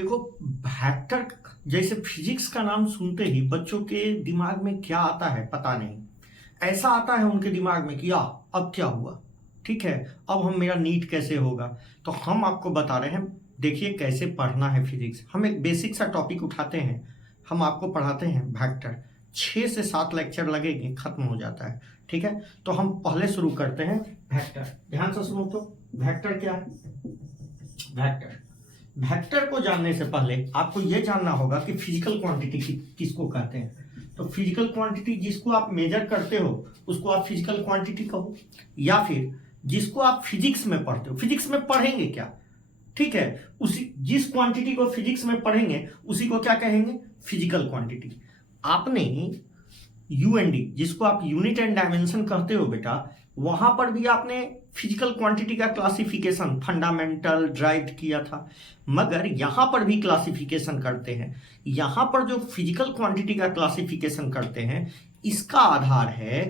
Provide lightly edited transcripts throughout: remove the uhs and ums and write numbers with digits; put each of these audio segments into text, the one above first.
देखो, वेक्टर जैसे फिजिक्स का नाम सुनते ही बच्चों के दिमाग में क्या आता है पता नहीं। ऐसा आता है उनके दिमाग में कि अब क्या हुआ, ठीक है, अब हम मेरा नीट कैसे होगा। तो हम आपको बता रहे हैं, देखिए कैसे पढ़ना है फिजिक्स। हम एक बेसिक सा टॉपिक उठाते हैं, हम आपको पढ़ाते हैं वेक्टर। 6 से 7 लेक्चर लगेंगे, खत्म हो जाता है, ठीक है। तो हम पहले शुरू करते हैं वेक्टर। ध्यान से सुनो तो, वेक्टर क्या है। वेक्टर वेक्टर को जानने से पहले आपको यह जानना होगा कि फिजिकल क्वांटिटी किसको कहते हैं। तो फिजिकल क्वांटिटी जिसको आप मेजर करते हो उसको आप फिजिकल क्वांटिटी कहो, या फिर जिसको आप फिजिक्स में पढ़ते हो। फिजिक्स में पढ़ेंगे क्या, ठीक है, उसी जिस क्वांटिटी को फिजिक्स में पढ़ेंगे उसी को क्या कहेंगे, फिजिकल क्वांटिटी। आपने यूएनडी जिसको आप यूनिट एंड डायमेंशन कहते हो बेटा, वहां पर भी आपने फिजिकल क्वांटिटी का क्लासिफिकेशन फंडामेंटल ड्राइव किया था, मगर यहां पर भी क्लासिफिकेशन करते हैं। यहां पर जो फिजिकल क्वांटिटी का क्लासिफिकेशन करते हैं इसका आधार है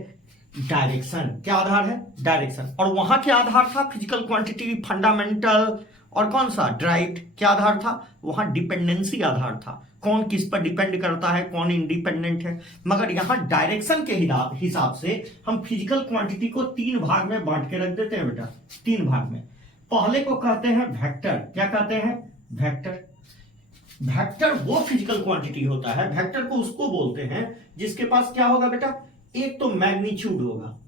डायरेक्शन। क्या आधार है, डायरेक्शन। और वहां क्या आधार था, फिजिकल क्वांटिटी फंडामेंटल और कौन सा ड्राइव, क्या आधार था, वहां डिपेंडेंसी आधार था, कौन किस पर डिपेंड करता है, कौन इंडिपेंडेंट है। मगर यहां डायरेक्शन के हिसाब से हम फिजिकल क्वांटिटी को 3 भाग में बांट के रख देते हैं बेटा, 3 भाग में। पहले को कहते हैं वेक्टर। क्या कहते हैं, वेक्टर। वेक्टर वो फिजिकल क्वांटिटी होता है, वेक्टर को उसको बोलते हैं जिसके पास क्या होगा बेटा, एक तो मैग्नीट्यूड होगा,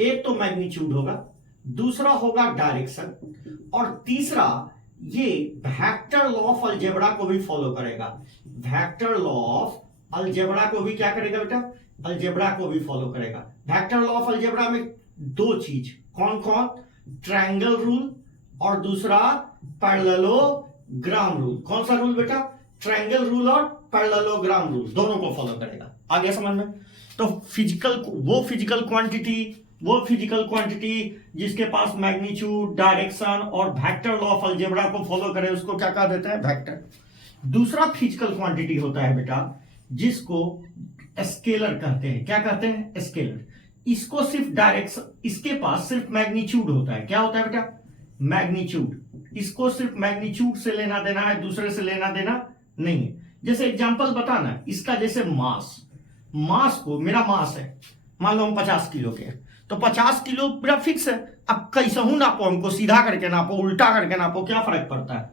एक तो मैग्नीट्यूड होगा, दूसरा होगा डायरेक्शन, और तीसरा ये वेक्टर लॉ ऑफ अलजेब्रा को भी फॉलो करेगा। वेक्टर लॉ ऑफ अलजेब्रा को भी क्या करेगा बेटा, अलजेब्रा को भी फॉलो करेगा। वेक्टर लॉ ऑफ अलजेब्रा में 2 चीज, कौन कौन, ट्रायंगल रूल और दूसरा पैरेललोग्राम रूल। कौन सा रूल बेटा, ट्रायंगल रूल और पैरेललोग्राम रूल, दोनों को फॉलो करेगा। आ गया समझ में। तो वो फिजिकल क्वांटिटी जिसके पास मैग्नीट्यूड, डायरेक्शन और वेक्टर लॉ ऑफ अलजेब्रा को फॉलो करे उसको क्या कह देते हैं, वेक्टर। दूसरा फिजिकल क्वांटिटी होता है बेटा जिसको स्केलर कहते हैं। क्या कहते हैं, स्केलर। इसको सिर्फ डायरेक्शन, इसके पास सिर्फ मैग्नीट्यूड होता है। क्या होता है बेटा, मैग्नीट्यूड। इसको सिर्फ मैग्नीट्यूड से लेना देना है, दूसरे से लेना देना नहीं है। जैसे एग्जांपल बताना, इसका जैसे मास को, मेरा मास है, मान लो हम 50 किलो के हैं, तो 50 किलो पूरा फिक्स है। अब कैसे हूं नापो, हमको सीधा करके नापो, उल्टा करके नापो, क्या फर्क पड़ता है,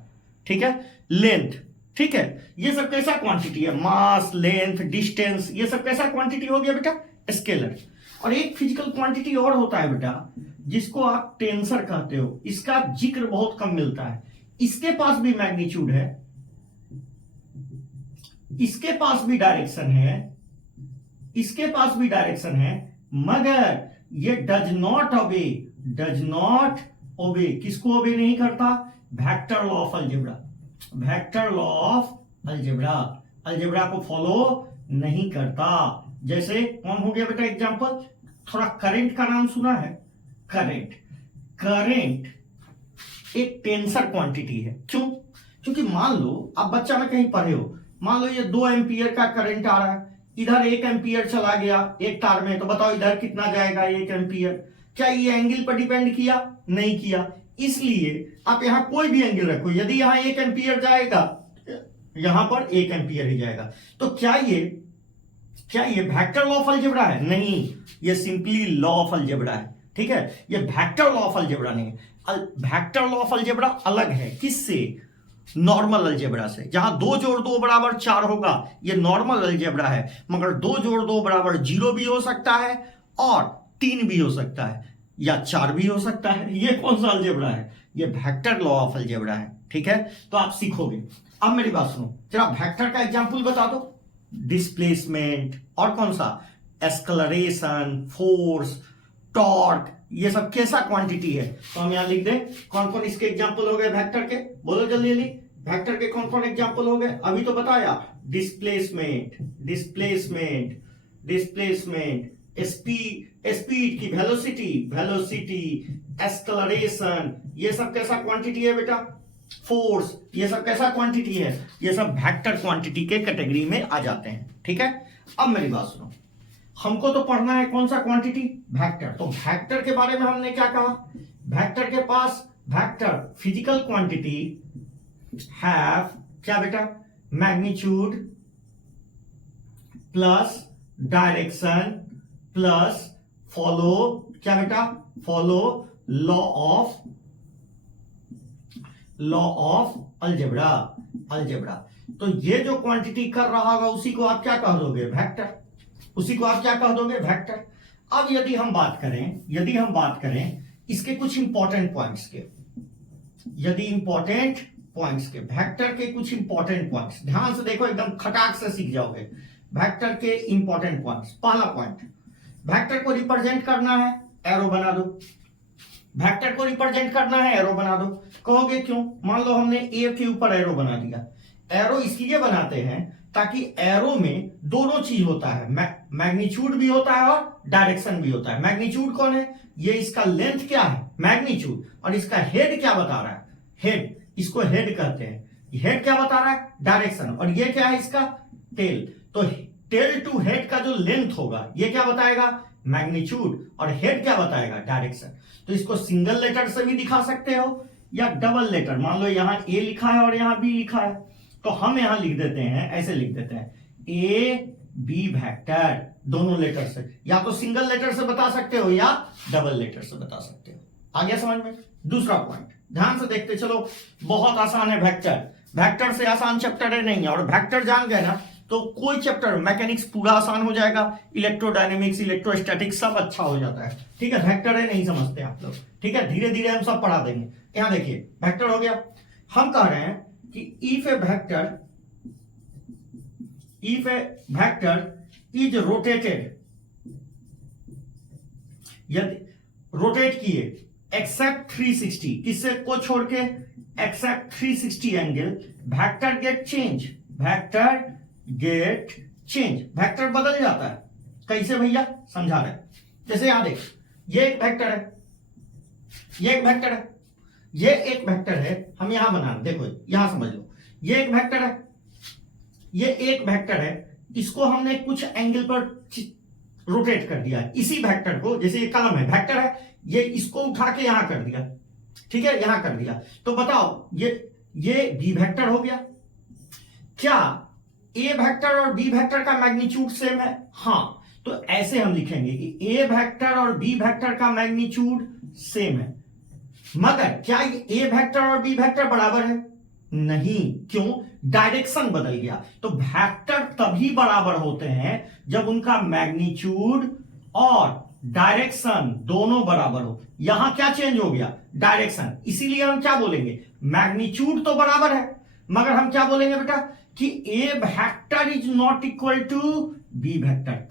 ठीक है। लेंथ, ठीक है, ये सब कैसा क्वांटिटी है, मास, लेंथ, डिस्टेंस, ये सब कैसा क्वांटिटी हो गया बेटा, स्केलर। और एक फिजिकल क्वांटिटी और होता है बेटा जिसको आप टेंसर कहते हो। इसका जिक्र बहुत कम मिलता है। इसके पास भी मैग्नीट्यूड है, इसके पास भी डायरेक्शन है, इसके पास भी डायरेक्शन है, मगर ये डज नॉट ओबे, किसको ओबे नहीं करता, vector law of algebra. Vector law of algebra को फॉलो नहीं करता। जैसे कौन हो गया बेटा एग्जांपल, थोड़ा करंट का नाम सुना है, करंट एक टेंसर क्वांटिटी है। क्यों, क्योंकि मान लो आप बच्चा में कहीं पढ़े हो, मान लो ये 2 एम्पियर का करंट आ रहा है, इधर 1 एम्पियर चला गया एक तार में, तो बताओ इधर कितना जाएगा 1 एम्पियर। क्या ये एंगल पर डिपेंड किया, नहीं किया। इसलिए आप यहां कोई भी एंगल रखो, यदि यहां 1 एम्पियर जाएगा, यहां पर 1 एम्पियर ही जाएगा। तो क्या ये वेक्टर लॉ ऑफ अलजेब्रा है, नहीं, ये सिंपली लॉ ऑफ अलजेब्रा है, ठीक है। ये वेक्टर लॉ ऑफ अलजेब्रा नहीं है। वेक्टर लॉ ऑफ अलजेब्रा अलग है, किससे, नॉर्मल अलजेब्रा से। जहां 2 जोड़ 2 बराबर 4 होगा, ये नॉर्मल अलजेब्रा है। मगर 2 जोड़ 2 बराबर 0 भी हो सकता है और 3 भी हो सकता है, या 4 भी हो सकता है। ये कौन सा अलजेब्रा है, ये वेक्टर लॉ ऑफ अलजेब्रा है, ठीक है। तो आप सीखोगे। अब मेरी बात सुनो जरा, वेक्टर का एग्जांपल बता दो। डिस्प्लेसमेंट और कौन सा, एक्सेलरेशन, फोर्स, टॉर्क, ये सब कैसा क्वांटिटी है। तो हम यहां लिख दें कौन कौन इसके एग्जांपल हो गए वेक्टर के, बोलो जल्दी जल्दी, वेक्टर के कौन कौन एग्जांपल हो गए, अभी तो बताया। डिस्प्लेसमेंट, स्पीड की वेलोसिटी, एक्सेलरेशन, ये सब कैसा क्वांटिटी है बेटा, फोर्स, ये सब कैसा क्वांटिटी है, ये सब वेक्टर क्वांटिटी के कैटेगरी में आ जाते हैं, ठीक है। अब मेरी बात सुनो, हमको तो पढ़ना है कौन सा क्वांटिटी, वेक्टर। तो वेक्टर के बारे में हमने क्या कहा, वेक्टर के पास वेक्टर फिजिकल क्वांटिटी हैव क्या बेटा, magnitude plus direction plus follow, क्या बेटा, फॉलो लॉ ऑफ अलजेब्रा। तो ये जो क्वांटिटी कर रहा होगा उसी को आप क्या कह दोगे, वेक्टर। उसी को आप क्या कह दोगे, वेक्टर। अब यदि हम बात करें इसके कुछ इंपॉर्टेंट पॉइंट्स के, यदि इंपॉर्टेंट पॉइंट्स के, वेक्टर के कुछ इंपॉर्टेंट पॉइंट्स ध्यान से देखो, एकदम खटाक से सीख जाओगे वेक्टर के इंपॉर्टेंट पॉइंट्स। पहला पॉइंट, वेक्टर को रिप्रेजेंट करना है, एरो बना दो। वेक्टर को रिप्रेजेंट करना है, एरो बना दो। कहोगे क्यों? मान लो हमने ए के ऊपर एरो बना दिया। एरो इसलिए बनाते हैं ताकि एरो में दोनों चीज होता है, मैग्नीट्यूड भी होता है और डायरेक्शन भी होता है। मैग्नीट्यूड कौन है? ये इसका लेंथ क्या है, मैग्नीट्यूड, और इसका हेड क्या बता रहा है, हेड, इसको हेड कहते हैं। हेड क्या बता रहा है, डायरेक्शन, और ये क्या है इसका टेल। तो टेल टू हेड का जो लेंथ होगा ये क्या बताएगा, मैग्नीट्यूड, और हेड क्या बताएगा, डायरेक्शन। तो इसको सिंगल लेटर से भी दिखा सकते हो या डबल लेटर, मान लो यहां ए लिखा है और यहां बी लिखा है, तो हम यहां लिख देते हैं, ऐसे लिख देते हैं, ए बी वेक्टर, दोनों लेटर से, या तो सिंगल लेटर से बता सकते हो या डबल लेटर से बता सकते हो। आ गया समझ में? दूसरा पॉइंट ध्यान से देखते चलो, बहुत आसान है वेक्टर। वेक्टर से आसान चैप्टर है नहीं है, और वेक्टर जान गए ना तो कोई चैप्टर, मैकेनिक्स पूरा आसान हो जाएगा, इलेक्ट्रोडायनेमिक्स, इलेक्ट्रोस्टैटिक्स सब अच्छा हो जाता है। ठीक है, वेक्टर है नहीं समझते आप लोग, ठीक है, धीरे धीरे हम सब पढ़ा देंगे। यहां देखिए वेक्टर हो गया। हम कह रहे हैं कि if a vector is rotated, यदि रोटेट किए एक्सेप्ट 360, किससे को छोड़ के, except 360 angle, vector get change, vector बदल जाता है। कैसे भैया, समझा रहे। जैसे यहां देख, ये एक वेक्टर है, ये एक वेक्टर है, ये एक वेक्टर है, हम यहां बना, देखो यहां समझ लो, ये एक वेक्टर है, ये एक वेक्टर है, इसको हमने कुछ एंगल पर रोटेट कर दिया। इसी वेक्टर को, जैसे ये कलम है, वेक्टर है, ये इसको उठा के यहां कर दिया, ठीक है, यहां कर दिया। तो बताओ ये बी वेक्टर हो गया। क्या ए वेक्टर और बी वेक्टर का मैग्नीट्यूड सेम है? हां, तो ऐसे हम लिखेंगे कि ए वेक्टर और बी वेक्टर का मैग्नीट्यूड सेम है, मगर क्या ए वेक्टर और बी वेक्टर बराबर है? नहीं। क्यों? डायरेक्शन बदल गया। तो वेक्टर तभी बराबर होते हैं जब उनका मैग्नीट्यूड और डायरेक्शन दोनों बराबर हो। यहां क्या चेंज हो गया? डायरेक्शन। इसीलिए हम क्या बोलेंगे, मैग्नीट्यूड तो बराबर है, मगर हम क्या बोलेंगे बेटा कि A vector is not equal to B vector.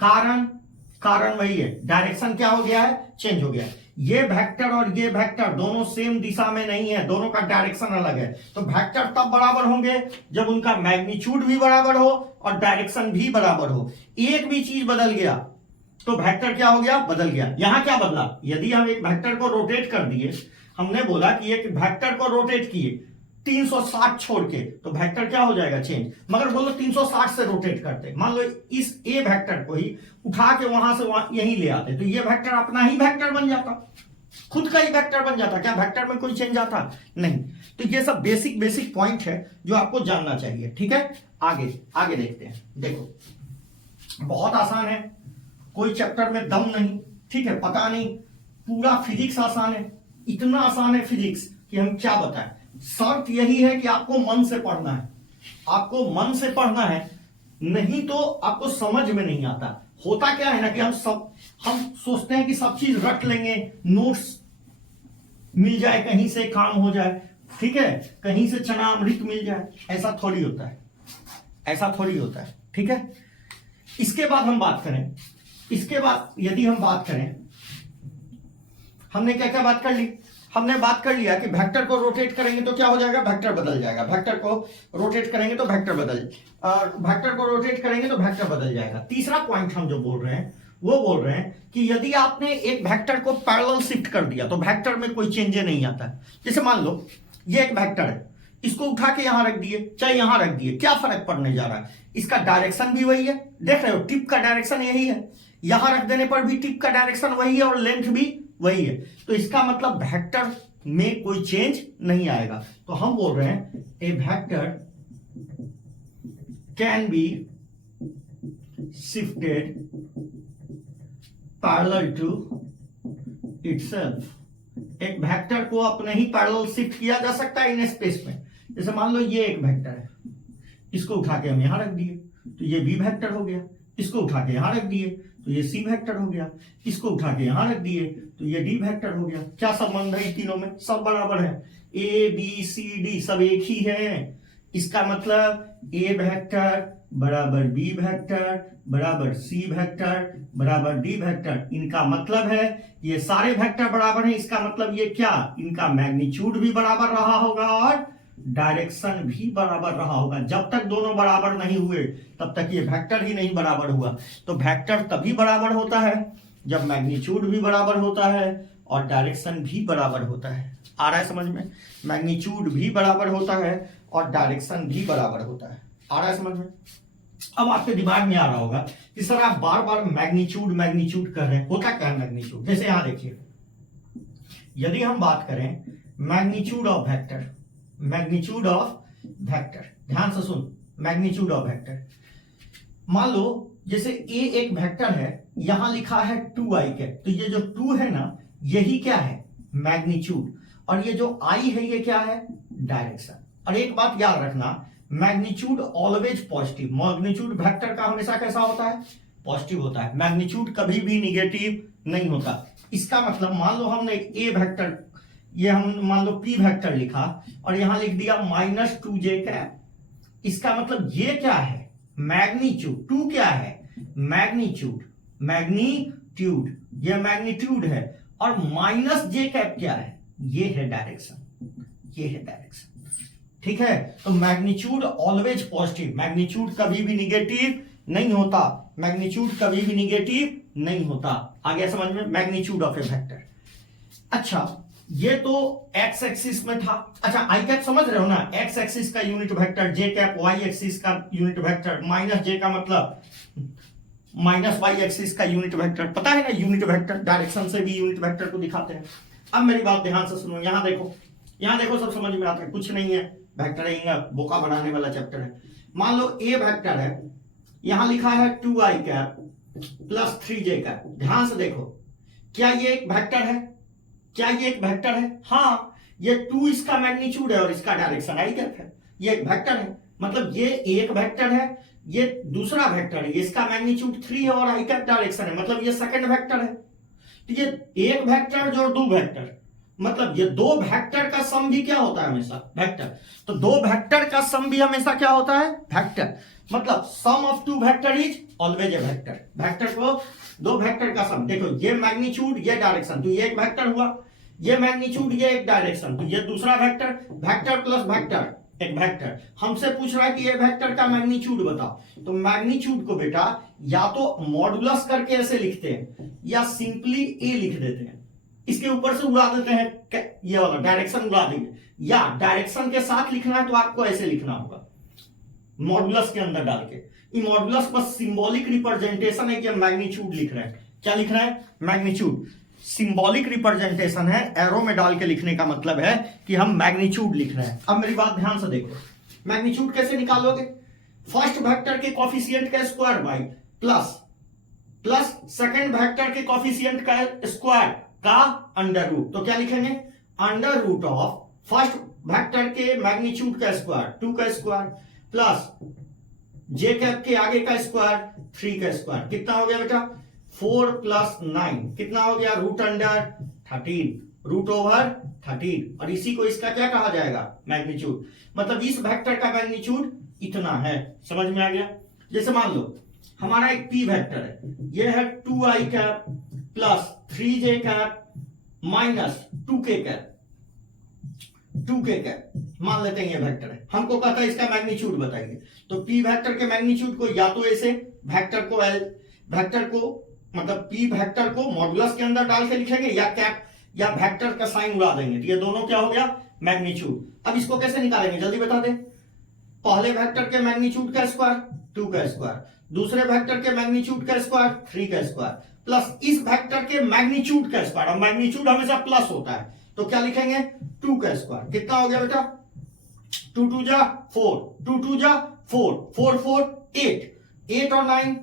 कारण वही है, डायरेक्शन क्या हो गया है, चेंज हो गया है। ये वेक्टर और ये वेक्टर दोनों सेम दिशा में नहीं है, दोनों का डायरेक्शन अलग है। तो वेक्टर तब बराबर होंगे जब उनका मैग्नीट्यूड भी बराबर हो और डायरेक्शन भी बराबर हो। एक भी चीज बदल गया तो वेक्टर क्या हो गया, बदल गया। यहां क्या बदला? यदि हम एक वेक्टर को रोटेट कर दिए, हमने बोला कि एक वेक्टर को रोटेट किए 360 छोड़ के, तो वेक्टर क्या हो जाएगा, चेंज। मगर बोलो 360 से रोटेट करते, मान लो इस ए वेक्टर को ही उठा के वहां से यहीं ले आते, तो ये वेक्टर अपना ही वेक्टर बन जाता, खुद का ही वेक्टर बन जाता। क्या वेक्टर में कोई चेंज आता? नहीं। तो ये सब बेसिक पॉइंट है जो आपको जानना चाहिए। ठीक है, आगे देखते हैं। देखो बहुत आसान है, कोई चैप्टर में दम नहीं, ठीक है, पता नहीं, पूरा फिजिक्स आसान है, इतना आसान है फिजिक्स कि हम क्या बताएं। शर्त यही है कि आपको मन से पढ़ना है, आपको मन से पढ़ना है, नहीं तो आपको समझ में नहीं आता। होता क्या है ना कि हम सोचते हैं कि सब चीज रट लेंगे, नोट्स मिल जाए, कहीं से काम हो जाए, ठीक है, कहीं से चना अमृत मिल जाए। ऐसा थोड़ी होता है, ऐसा थोड़ी होता है। ठीक है, इसके बाद हम बात करें, इसके बाद यदि हम बात करें, हमने क्या क्या बात कर ली? हमने बात कर लिया कि वेक्टर को रोटेट करेंगे तो क्या हो जाएगा, वेक्टर बदल जाएगा। वेक्टर को रोटेट करेंगे तो वेक्टर बदल जाएगा। तीसरा पॉइंट हम जो बोल रहे हैं वो बोल रहे हैं कि यदि आपने एक वेक्टर को पैरेलल शिफ्ट कर दिया तो वेक्टर में कोई चेंज नहीं आता है। जैसे मान लो ये एक वेक्टर है, इसको उठा के यहां रख दिए, चाहे यहां रख दिए, क्या फर्क पड़ने जा रहा है? इसका डायरेक्शन भी वही है, देख रहे हो, टिप का डायरेक्शन यही है, यहां रख देने पर भी टिप का डायरेक्शन वही है और लेंथ भी वही है। तो इसका मतलब वेक्टर में कोई चेंज नहीं आएगा। तो हम बोल रहे हैं A vector can be shifted parallel to itself. एक वेक्टर को अपने ही पैरेलल शिफ्ट किया जा सकता है इन स्पेस में। जैसे मान लो ये एक वेक्टर है, इसको उठा के हम यहां रख दिए तो ये बी वेक्टर हो गया, इसको उठा के यहां रख दिए तो ये सी वेक्टर हो गया, इसको उठा के यहां रख दिए तो ये डी वेक्टर हो गया। क्या संबंध है इन तीनों में? सब बराबर है, ए बी सी डी सब एक ही है। इसका मतलब ए वेक्टर बराबर बी वेक्टर बराबर सी वेक्टर बराबर डी वेक्टर। इनका मतलब है ये सारे वेक्टर बराबर हैं। इसका मतलब ये क्या, इनका मैग्नीट्यूड भी बराबर रहा होगा और डायरेक्शन भी बराबर रहा होगा। जब तक दोनों बराबर नहीं हुए तब तक ये वेक्टर ही नहीं बराबर हुआ। तो वेक्टर तभी बराबर होता है जब मैग्नीट्यूड भी बराबर होता है और डायरेक्शन भी बराबर होता है। आ रहा है समझ में? मैग्नीट्यूड भी बराबर होता है और डायरेक्शन भी बराबर होता है। आ रहा है समझ में? अब आपके दिमाग में आ रहा होगा कि सर आप बार बार मैग्नीट्यूड मैग्नीट्यूड कर रहे हैं, होता क्या है मैग्नीट्यूड? जैसे यहां देखिए, यदि हम बात करें magnitude of vector, magnitude of vector, ध्यान से सुन, मैग्नीट्यूड ऑफ वेक्टर, मान लो जैसे ए एक वेक्टर है, यहां लिखा है 2i के, तो ये जो 2 है ना, यही क्या है? मैग्नीट्यूड। और ये जो i है ये क्या है? डायरेक्शन। और एक बात याद रखना, magnitude always positive. Magnitude vector का हमेशा कैसा होता है? पॉजिटिव होता है। मैग्नीट्यूड कभी भी निगेटिव नहीं होता। इसका मतलब मान लो हमने ए वेक्टर, ये हम मान लो पी वेक्टर लिखा और यहां लिख दिया -2j कैप। इसका मतलब ये क्या है? मैग्नीट्यूड। 2 क्या है? मैग्नीट्यूड, मैग्नीट्यूड, ये मैग्नीट्यूड है। और -j कैप क्या है? ये है डायरेक्शन, ये है डायरेक्शन। ठीक है, तो मैग्नीट्यूड ऑलवेज पॉजिटिव, मैग्नीट्यूड कभी भी निगेटिव नहीं होता, मैग्नीट्यूड कभी भी निगेटिव नहीं होता। आ गया समझ में? Magnitude of A vector. अच्छा, ये तो एक्स एक्सिस में था। अच्छा, आई कैप समझ रहे हो ना? एक्स एक्सिस का यूनिट वेक्टर, जे कैप वाई एक्सिस का यूनिट वेक्टर, -j का मतलब -y एक्सिस का यूनिट वेक्टर। पता है ना यूनिट वेक्टर डायरेक्शन से भी यूनिट वेक्टर को दिखाते हैं। अब मेरी बात ध्यान से सुनो, यहां देखो, यहां देखो, सब समझ में आता है। कुछ नहीं है, वेक्टर है, बोका बनाने वाला चैप्टर है। मान लो ए वेक्टर है, यहां लिखा है 2i cap plus 3j cap. ध्यान से देखो, क्या ये एक वेक्टर है? क्या ये एक वेक्टर है? हाँ, ये 2 इसका मैग्नीट्यूड है और इसका डायरेक्शन i कैप है। ये एक वेक्टर है, मतलब ये एक वेक्टर है, ये दूसरा वेक्टर है, इसका मैग्नीट्यूड 3 है और i कैप डायरेक्शन है, मतलब ये सेकंड वेक्टर है। तो ये एक वेक्टर जो 2 वेक्टर, मतलब ये 2 वेक्टर का सम भी क्या होता है? हमेशा वेक्टर। तो 2 वेक्टर का सम भी हमेशा क्या होता है? वेक्टर। मतलब sum of 2 vector is always a vector. Vector को 2 वेक्टर का सम, देखो ये मैग्नीट्यूड ये डायरेक्शन, तो ये एक वेक्टर हुआ, ये मैग्नीट्यूड ये एक डायरेक्शन, तो ये दूसरा वेक्टर, वेक्टर प्लस वेक्टर एक वेक्टर। हमसे पूछ रहा है कि ये वेक्टर का मैग्नीट्यूड बताओ। तो मैग्नीट्यूड को बेटा या तो मॉडुलस करके ऐसे लिखते हैं या सिंपली ए लिख देते हैं, इसके ऊपर से उड़ा देते हैं, ये वाला डायरेक्शन उड़ा देंगे, या डायरेक्शन के साथ लिखना है तो आपको ऐसे लिखना होगा मॉडुलस के अंदर डाल के। ये मॉडुलस बस सिंबॉलिक रिप्रेजेंटेशन है कि हम मैग्नीट्यूड लिख रहे हैं। क्या लिख रहे हैं? मैग्नीट्यूड। सिंबॉलिक रिप्रेजेंटेशन है, एरो में डाल के लिखने का मतलब है कि हम मैग्नीट्यूड लिख रहे हैं। अब मेरी बात ध्यान से देखो, मैग्नीट्यूड कैसे निकालोगे? फर्स्ट वेक्टर के कोफिशिएंट का square by plus second vector के कोफिशिएंट का स्क्वायर का अंडर रूट। तो क्या लिखेंगे? Under root of first vector के मैग्नीट्यूड का स्क्वायर 2 का स्क्वायर प्लस जे कैप के आगे का स्क्वायर 3 का स्क्वायर। कितना हो गया बेटा? 4 प्लस 9 कितना हो गया? Root under 13, root over 13। और इसी को इसका क्या कहा जाएगा? मैग्नीट्यूड। मतलब इस वेक्टर का मैग्नीट्यूड इतना है। समझ में आ गया? जैसे मान लो हमारा एक पी वेक्टर है, यह है 2i cap plus 3j cap minus 2k cap मान लेते हैं ये वेक्टर है। हमको कहता है इसका मैग्नीट्यूड बताइए। तो पी वेक्टर के मैग्नीट्यूड को या तो ऐसे वेक्टर को मतलब पी वेक्टर को मॉडुलस के अंदर डाल के लिखेंगे या कैप या वेक्टर का साइन उड़ा देंगे, तो ये दोनों क्या हो गया? मैग्नीट्यूड। अब इसको कैसे निकालेंगे जल्दी बता दे। पहले वेक्टर के मैग्नीट्यूड का स्क्वायर 2 का स्क्वायर, दूसरे वेक्टर के मैग्नीट्यूड का स्क्वायर 3 का स्क्वायर प्लस इस वेक्टर के मैग्नीट्यूड का स्क्वायर। अब मैग्नीट्यूड हमेशा प्लस होता है तो क्या लिखेंगे? 2 का स्क्वायर। कितना हो गया बेटा? 2 2 जा 4, 2 2 जा 4 4 4 8 8 और 9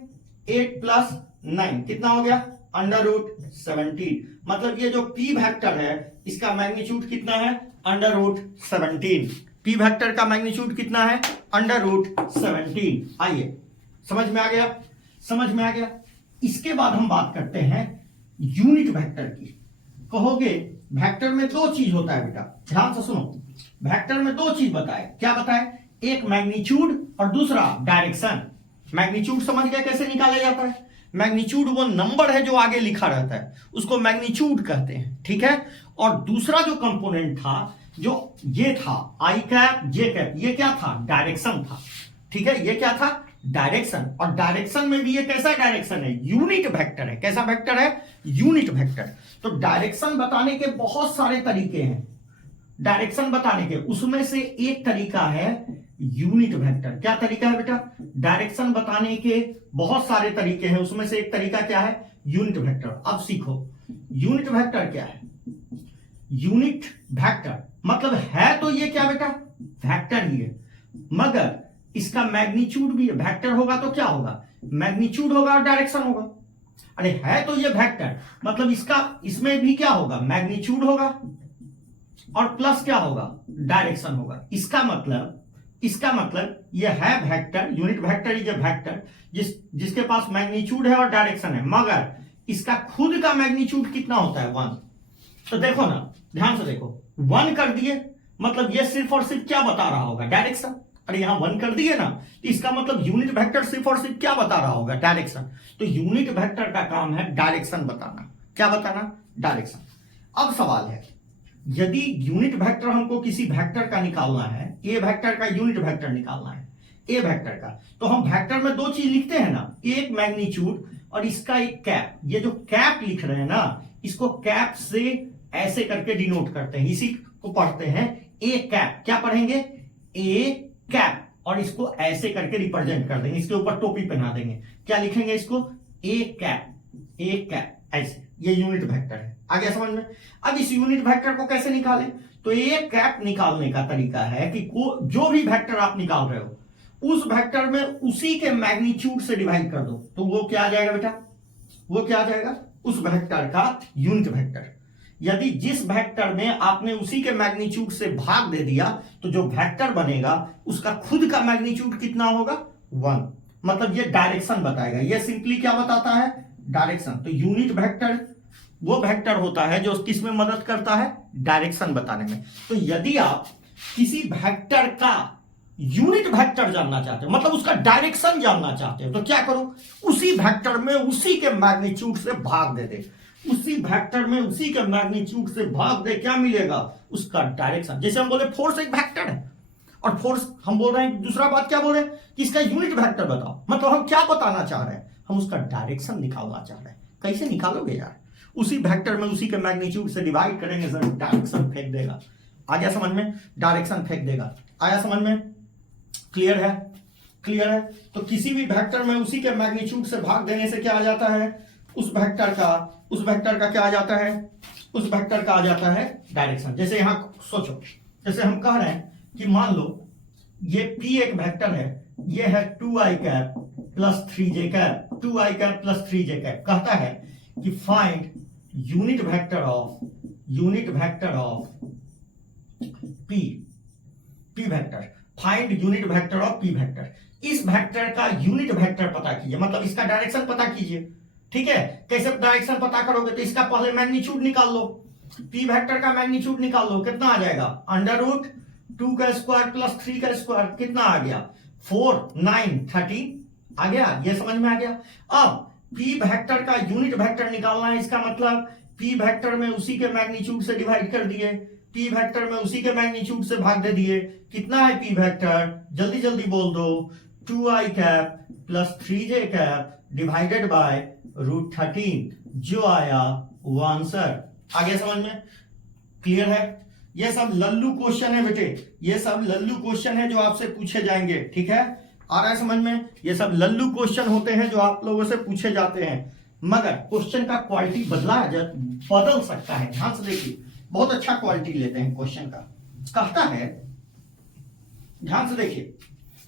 8 प्लस 9 कितना हो गया अंडर रूट 17। मतलब ये जो p वेक्टर है इसका मैग्नीट्यूड कितना है अंडर रूट 17। p वेक्टर का मैग्नीट्यूड कितना है अंडर रूट 17। आइए समझ में आ गया, समझ में आ गया। इसके बाद हम बात करते हैं यूनिट वेक्टर की। कहोगे वेक्टर में दो चीज होता है बेटा, ध्यान से सुनो। वेक्टर में दो चीज बताए, क्या बताए, एक मैग्नीट्यूड और दूसरा डायरेक्शन। मैग्नीट्यूड समझ गया कैसे निकाला जाता है। मैग्नीट्यूड वो नंबर है जो आगे लिखा रहता है, उसको मैग्नीट्यूड कहते हैं, ठीक है। और दूसरा जो कंपोनेंट था जो ये था आई कैप जे कैप, ये क्या था डायरेक्शन था, ठीक है। ये क्या था डायरेक्शन। और डायरेक्शन में भी ये कैसा डायरेक्शन है यूनिट वेक्टर है। कैसा वेक्टर है यूनिट वेक्टर। तो डायरेक्शन बताने के बहुत सारे तरीके हैं, डायरेक्शन बताने के, उसमें से एक तरीका है यूनिट वेक्टर। क्या तरीका है बेटा, डायरेक्शन बताने के बहुत सारे तरीके हैं, उसमें से एक तरीका क्या है यूनिट वेक्टर। अब सीखो यूनिट वेक्टर क्या है। यूनिट वेक्टर मतलब है तो ये क्या बेटा वेक्टर ही है, मगर इसका मैग्नीट्यूड भी है। वेक्टर होगा तो क्या होगा मैग्नीट्यूड होगा और डायरेक्शन होगा। अरे है तो ये वेक्टर मतलब इसका इसमें भी क्या होगा मैग्नीट्यूड होगा और प्लस क्या होगा डायरेक्शन होगा। इसका मतलब ये है vector, unit vector is a vector जिसके पास मैग्नीट्यूड है और डायरेक्शन है, मगर इसका खुद का मैग्नीट्यूड कितना होता है 1। तो देखो ना ध्यान से देखो, 1 कर दिए मतलब ये सिर्फ और सिर्फ क्या बता रहा होगा डायरेक्शन। अरे यहां 1 कर दिए ना तो इसका मतलब यूनिट वेक्टर सिर्फ और सिर्फ क्या बता रहा होगा डायरेक्शन। तो यूनिट वेक्टर का काम है डायरेक्शन बताना। क्या बताना डायरेक्शन। अब सवाल है यदि यूनिट वेक्टर हमको किसी वेक्टर का निकालना है, ए वेक्टर का यूनिट वेक्टर निकालना है ए वेक्टर का, तो हम वेक्टर में दो चीज लिखते हैं ना, एक मैग्नीट्यूड और इसका एक कैप। ये जो कैप लिख रहे हैं ना इसको कैप से ऐसे करके डिनोट करते हैं, इसी को पढ़ते हैं ए कैप। क्या पढ़ेंगे ए कैप, और इसको ऐसे करके रिप्रेजेंट कर देंगे, इसके ऊपर टोपी पहना देंगे। क्या लिखेंगे इसको ए कैप ऐसे। ये यूनिट वेक्टर है, आ गया समझ में। अब इस यूनिट वेक्टर को कैसे निकालें, तो ए कैप निकालने का तरीका है कि जो भी वेक्टर आप निकाल रहे हो उस वेक्टर में उसी के मैग्नीट्यूड से डिवाइड कर दो, तो वो क्या आ जाएगा बेटा, वो क्या आ जाएगा उस वेक्टर का यूनिट वेक्टर। यदि जिस वेक्टर में आपने उसी के मैग्नीट्यूड से भाग दे दिया तो जो वेक्टर बनेगा उसका खुद का मैग्नीट्यूड कितना होगा 1। मतलब ये डायरेक्शन बताएगा। ये सिंपली क्या बताता है डायरेक्शन। तो यूनिट वेक्टर वो वेक्टर होता है जो किस में मदद करता है डायरेक्शन बताने में। तो यदि आप किसी वेक्टर का यूनिट वेक्टर जानना चाहते हो मतलब उसका डायरेक्शन जानना चाहते हो तो क्या करो, उसी वेक्टर में उसी के मैग्नीट्यूड से भाग दे दे, उसी वेक्टर में उसी के मैग्नीट्यूड से भाग दे, क्या मिलेगा उसका डायरेक्शन। जैसे हम बोले फोर्स एक वेक्टर है और फोर्स हम बोल रहे हैं, दूसरा बात क्या बोल रहे हैं कि इसका यूनिट वेक्टर बताओ, मतलब हम क्या बताना चाह रहे हैं, हम उसका डायरेक्शन निकालना चाह रहे हैं। कैसे निकालोगे यार, उसी वेक्टर में उसी के मैग्नीट्यूड से डिवाइड करेंगे सर, डायरेक्शन फेंक देगा। आ गया समझ में, डायरेक्शन फेंक देगा। आया समझ में, क्लियर है, क्लियर है। तो किसी भी वेक्टर में उसी के मैग्नीट्यूड से भाग देने से क्या आ जाता है उस वेक्टर का क्या आ जाता है, उस वेक्टर का आ जाता है डायरेक्शन। जैसे यहां सोचो, जैसे हम कह रहे हैं कि मान लो ये P एक वेक्टर है, ये है 2i cap plus 3j cap, 2i cap plus 3j cap. कहता है कि find unit vector of P vector, find unit vector of P vector. इस वेक्टर का यूनिट वेक्टर पता कीजिए, मतलब इसका डायरेक्शन पता कीजिए। ठीक है, कैसे डायरेक्शन पता करोगे, तो इसका पहले मैग्नीट्यूड निकाल लो, P वेक्टर का मैग्नीट्यूड निकाल लो। कितना आ जाएगा अंडर रूट 2 का स्क्वायर प्लस 3 का स्क्वायर, कितना आ गया 4 9 13 आ गया। ये समझ में आ गया। अब P वेक्टर का यूनिट वेक्टर निकालना है, इसका मतलब P वेक्टर में उसी के मैग्नीट्यूड से डिवाइड कर दिए, P वेक्टर में उसी के मैग्नीट्यूड से भाग दे दिए। कितना है P वेक्टर, जल्दी जल्दी बोल दो, 2i cap plus 3j cap divided by root 13, जो आया वो आंसर। आ गया समझ में, क्लियर है। ये सब लल्लू क्वेश्चन है बेटे, ये सब लल्लू क्वेश्चन है जो आपसे पूछे जाएंगे। ठीक है, आ रहा है समझ में। ये सब लल्लू क्वेश्चन होते हैं जो आप लोगों से पूछे जाते हैं, मगर क्वेश्चन का क्वालिटी बदल सकता है। ध्यान से देखिए, बहुत अच्छा क्वालिटी लेते हैं क्वेश्चन का। कहता है, ध्यान से देखिए,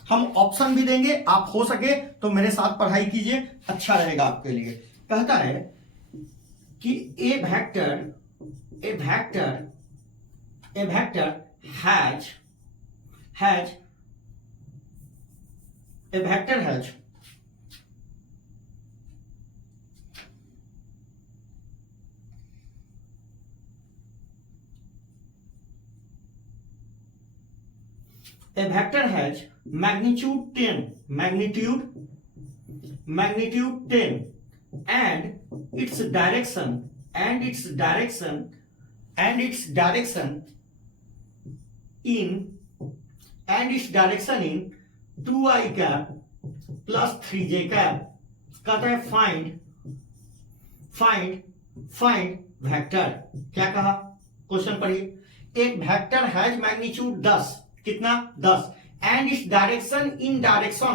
हम ऑप्शन भी देंगे, आप हो सके तो मेरे साथ पढ़ाई कीजिए, अच्छा रहेगा आपके लिए। कहता है कि A vector has magnitude 10 and its direction in 2i cap plus 3j cap। कहता है फाइंड वेक्टर। क्या कहा, क्वेश्चन पढ़िए। एक वेक्टर हैज मैग्नीट्यूड 10, कितना 10, and its direction in direction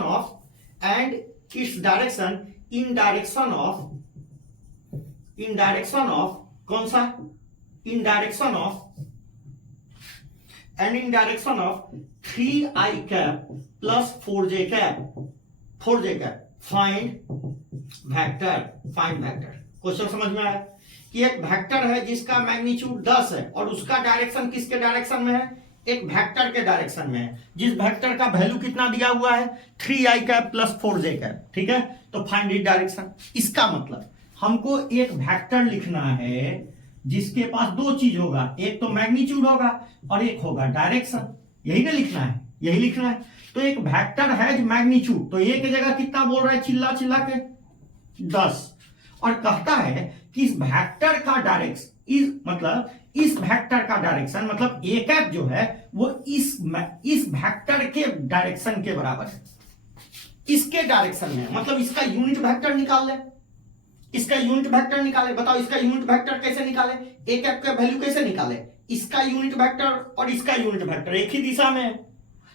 of कौन सा, इन direction of 3i cap plus 4j cap। Find vector. Question समझ में आया कि एक वेक्टर है जिसका मैग्नीट्यूड 10 है और उसका डायरेक्शन किसके डायरेक्शन में है, एक वेक्टर के डायरेक्शन में है, जिस वेक्टर का वैल्यू कितना दिया हुआ है 3i cap plus 4j cap। ठीक है, तो फाइंड इट डायरेक्शन। इसका मतलब हमको एक वेक्टर लिखना है जिसके पास दो चीज होगा, एक तो मैग्नीट्यूड होगा और एक होगा डायरेक्शन। यही ना लिखना है, यही लिखना है। तो एक वेक्टर है मैग्नीट्यूड, तो एक जगह कितना बोल रहा है, चिल्ला के 10, और कहता है कि इस वेक्टर का डायरेक्शन इस वेक्टर का डायरेक्शन मतलब ए कैप जो है वो इस वेक्टर के डायरेक्शन के बराबर है, इसके डायरेक्शन में, मतलब इसका यूनिट वेक्टर निकाल ले। बताओ इसका यूनिट वेक्टर कैसे निकाले, ए कैप का वैल्यू कैसे निकाले, इसका यूनिट वेक्टर और इसका यूनिट वेक्टर एक ही दिशा में है,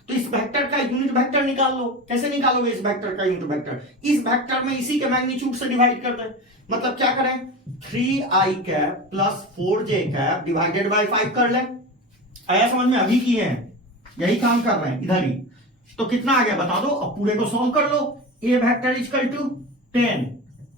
तो इस वेक्टर का यूनिट वेक्टर निकाल लो। कैसे निकालोगे इस वेक्टर का यूनिट वेक्टर, इस वेक्टर में इसी के मैग्नीट्यूड से डिवाइड कर दें। मतलब क्या करें, 3i cap plus 4j cap divided by 5 कर लें। आया समझ में, अभी किए हैं, यही काम कर रहे हैं इधर ही। तो कितना आ गया बता दो, अब पूरे को सॉल्व कर लो। A vector equal to 10,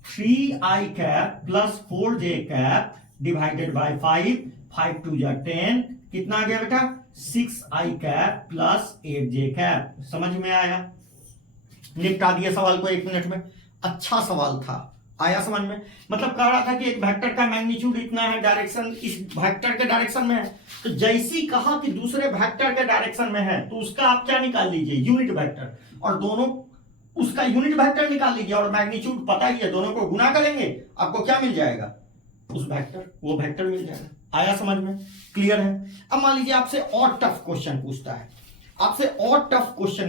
3i cap plus 4j cap divided by 5, 5 2 जा 10, कितना आ गया बेटा 6i cap plus 8j cap। समझ में आया, निपटा दिया सवाल को 1 मिनट में। अच्छा सवाल था, आया समझ में। मतलब कह रहा था कि एक वेक्टर का मैग्नीट्यूड इतना है, डायरेक्शन इस वेक्टर के डायरेक्शन में है, तो जैसी कहा कि दूसरे वेक्टर के डायरेक्शन में है तो उसका आप क्या निकाल लीजिए, यूनिट वेक्टर, और दोनों उसका यूनिट वेक्टर निकाल लीजिए, और मैग्नीट्यूड पता ही है, दोनों को गुना करेंगे आपको क्या मिल जाएगा, उस वेक्टर, वो वेक्टर मिल जाएगा। आया समझ में, क्लियर है। अब मान लीजिए आपसे और टफ क्वेश्चन पूछता है,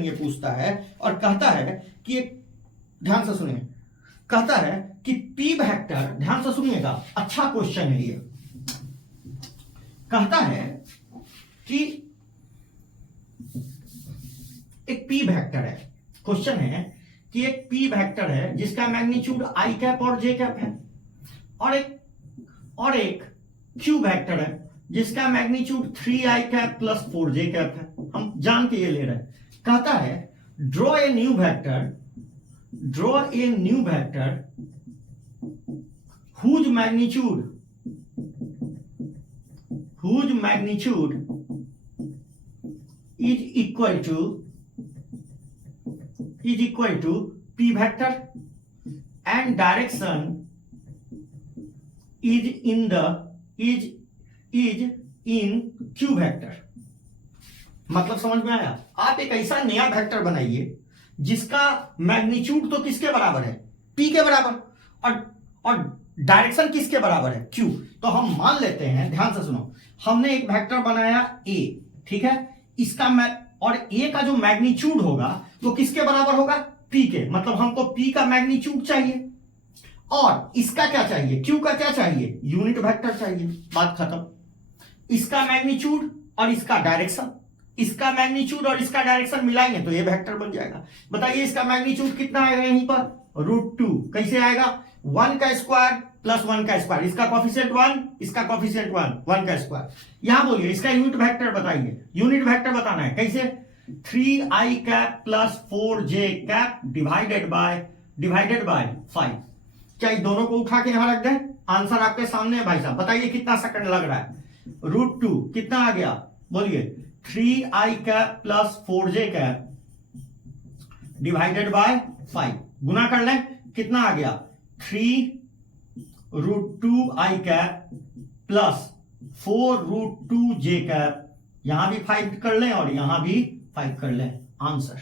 ये पूछता है और कहता है कि ध्यान से सुनिए, कहता है कि पी वेक्टर, ध्यान से सुनिएगा, अच्छा क्वेश्चन है ये। कहता है कि एक पी वेक्टर है, क्वेश्चन है कि एक पी वेक्टर है जिसका मैग्नीट्यूड आई कैप और जे कैप है, और एक क्यू वेक्टर है जिसका magnitude 3i cap plus 4j cap है। हम जान के ये ले रहे हैं। कहता है draw a new vector whose magnitude is equal to p vector and direction is in q vector। मतलब समझ में आया। आप एक ऐसा नया वेक्टर बनाइए जिसका मैग्नीट्यूड तो किसके बराबर है, p के बराबर, और डायरेक्शन किसके बराबर है, q। तो हम मान लेते हैं, ध्यान से सुनो, हमने एक वेक्टर बनाया a, ठीक है, इसका और a का जो मैग्नीट्यूड होगा वो किसके बराबर होगा, p के। मतलब हमको p का मैग्नीट्यूड चाहिए और इसका क्या चाहिए, q का क्या चाहिए, यूनिट वेक्टर चाहिए। बात खत्म। इसका मैग्नीट्यूड और इसका डायरेक्शन, इसका मैग्नीट्यूड और इसका डायरेक्शन मिलाएंगे तो ये वेक्टर बन जाएगा। बताइए इसका मैग्नीट्यूड कितना आएगा यहीं पर, √2। कैसे आएगा, 1 का स्क्वायर प्लस 1 का स्क्वायर, इसका कोफिशिएंट 1, इसका कोफिशिएंट 1, 1 का स्क्वायर। यहां बोलिए इसका यूनिट वेक्टर बताइए, यूनिट वेक्टर बताना है। कैसे, 3i cap plus 4j cap divided by 5। क्या इन दोनों को उठा के यहां रख दें? आंसर आपके सामने है भाई साहब, बताइए कितना सेकंड लग रहा है? √2 कितना आ गया बोलिए? 3i cap plus 4j cap divided by 5, गुना कर लें, कितना आ गया? 3√2i cap plus 4√2j cap, यहां भी 5 कर लें और यहां भी 5 कर लें। आंसर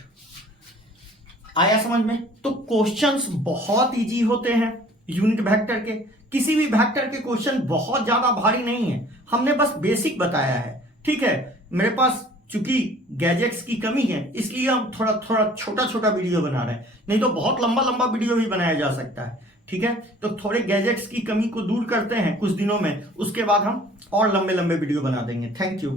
आया समझ में? तो क्वेश्चंस बहुत इजी होते हैं यूनिट वेक्टर के। किसी भी वेक्टर के क्वेश्चन बहुत ज्यादा भारी नहीं है, हमने बस बेसिक बताया है। ठीक है, मेरे पास चूंकि गैजेट्स की कमी है इसलिए हम थोड़ा थोड़ा छोटा छोटा वीडियो बना रहे हैं, नहीं तो बहुत लंबा लंबा वीडियो भी बनाया जा सकता है। ठीक है, तो थोड़े गैजेट्स की कमी को दूर करते हैं कुछ दिनों में, उसके बाद हम और लंबे लंबे वीडियो बना देंगे। Thank you.